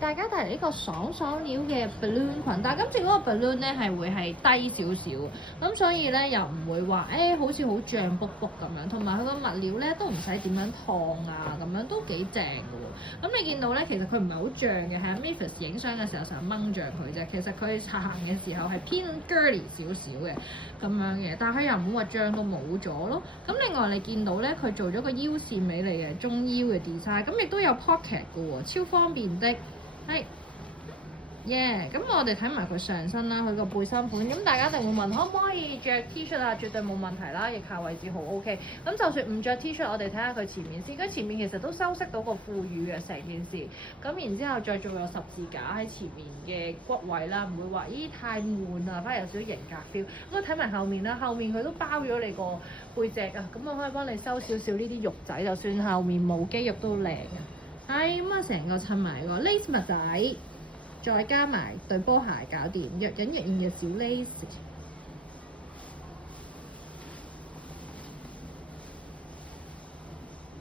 大家帶嚟呢個爽爽料嘅 balloon 裙，但係今次嗰個 balloon 咧係會係低少少，咁所以咧又唔會話好似好脹卜卜咁樣，同埋佢個物料咧都唔使點樣燙啊，咁樣都幾正嘅喎。咁你見到咧，其實佢唔係好脹嘅，係阿 Mavis 影相嘅時候成日掹脹佢啫。其實佢行嘅時候係偏 girly 少少嘅咁樣嘅，但係佢又唔會話脹到冇咗咯。咁另外你見到咧，佢做咗個腰線美麗嘅中腰嘅 design，咁亦都有 pocket 嘅喎，超方便的。係咁我哋睇埋佢上身啦，佢個背心款，咁大家一定會問可唔可以着 T 恤啊？絕對冇問題啦，腋下位置好 OK。咁就算唔着 T 恤，我哋睇下佢前面先，佢前面其實都修飾到個富裕嘅成件事。咁然之後再做個十字架喺前面嘅骨位啦，唔會話太悶啊，反而有少少型格 feel。咁我睇埋後面啦，後面佢都包咗你個背脊啊，咁我可以幫你收少少呢啲肉仔，就算後面冇肌肉都靚啊。咁啊，成個襯埋個 lace 襪仔，再加埋對波鞋搞掂，若隱若現嘅小 lace。